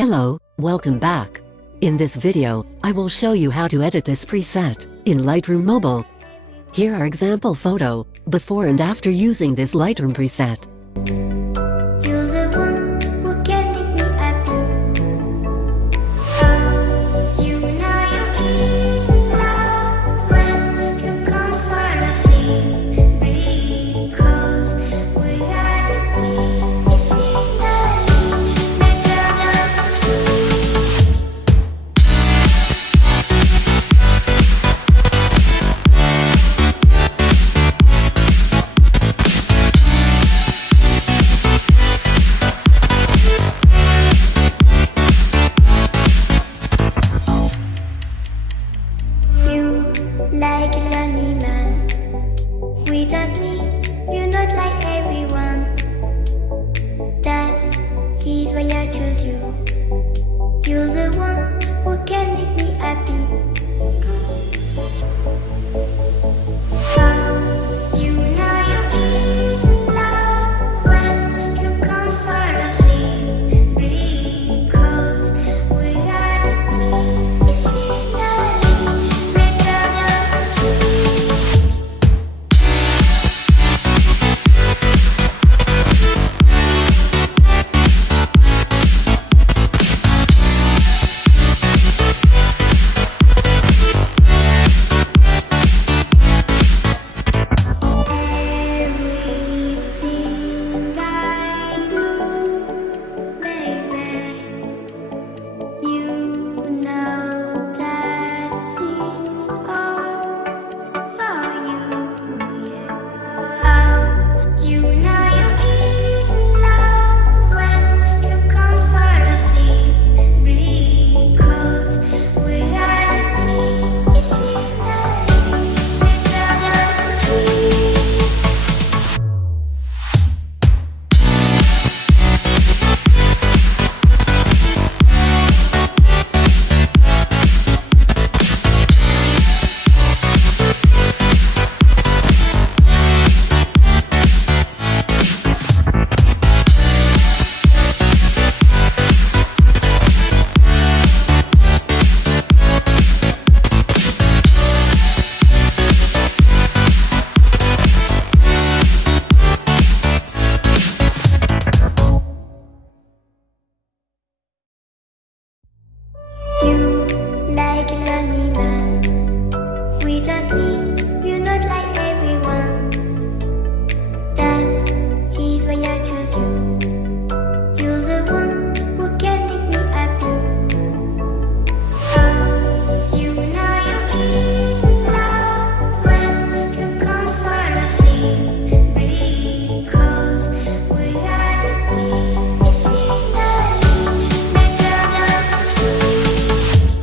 Hello, welcome back. In this video, I will show you how to edit this preset in Lightroom Mobile. Here are example photo, before and after using this Lightroom preset. Like a lonely man, without me, you're not like everyone. That's he's why I chose you. You're the one who can make me happy. How you know you're in love when you come for the same, because reality is like a lonely man. Without me, you're not like everyone. That's he's why I chose you. You're the one who can make me happy. How you know you're in love when you come for the same, because reality is finally better than truth.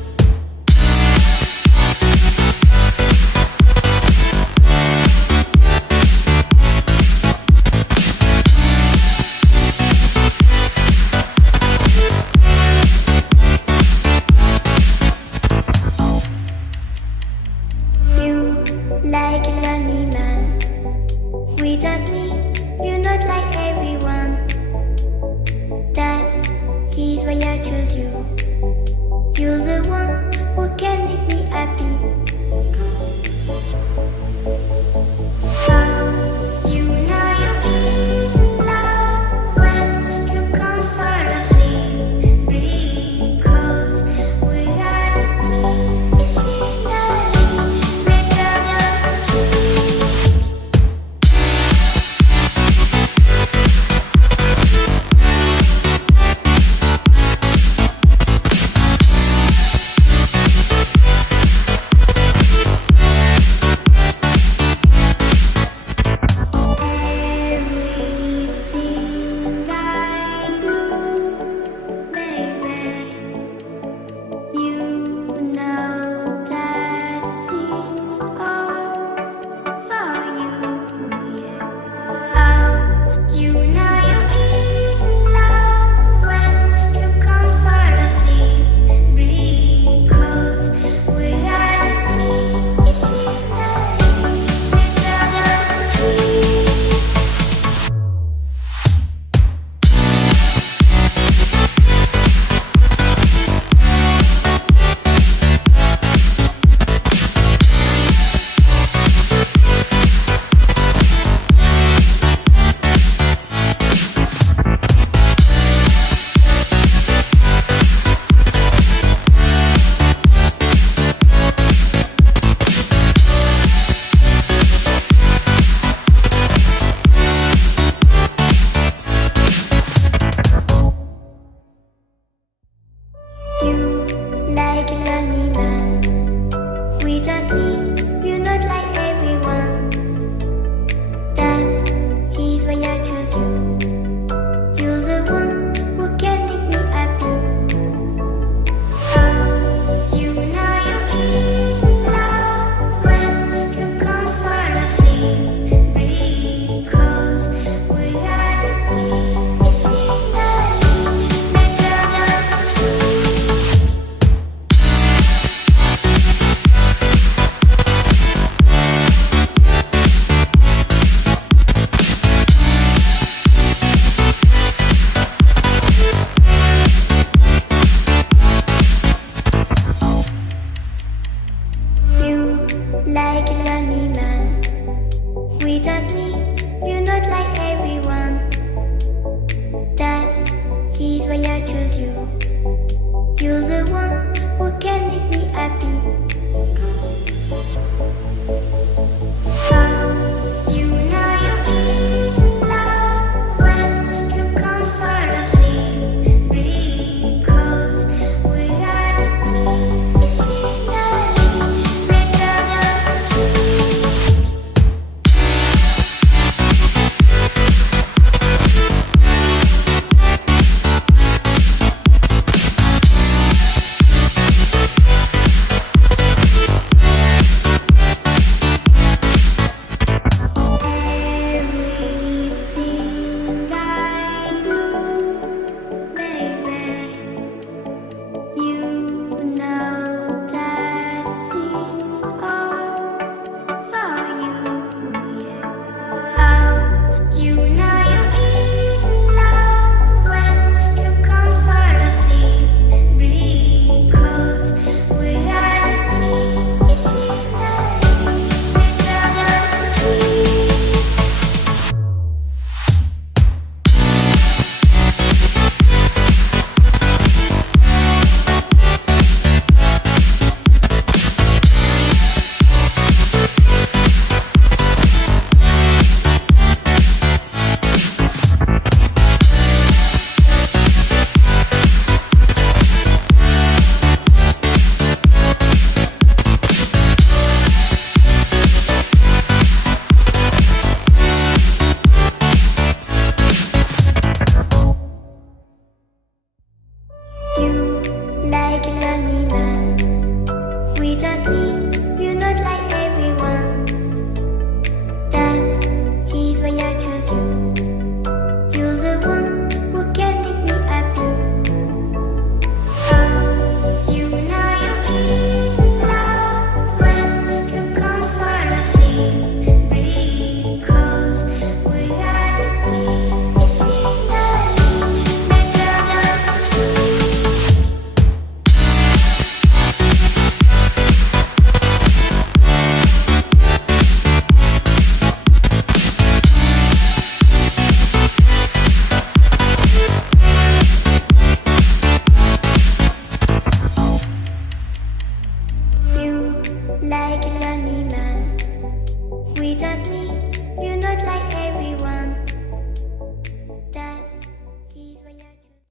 without me, you're not like everyone.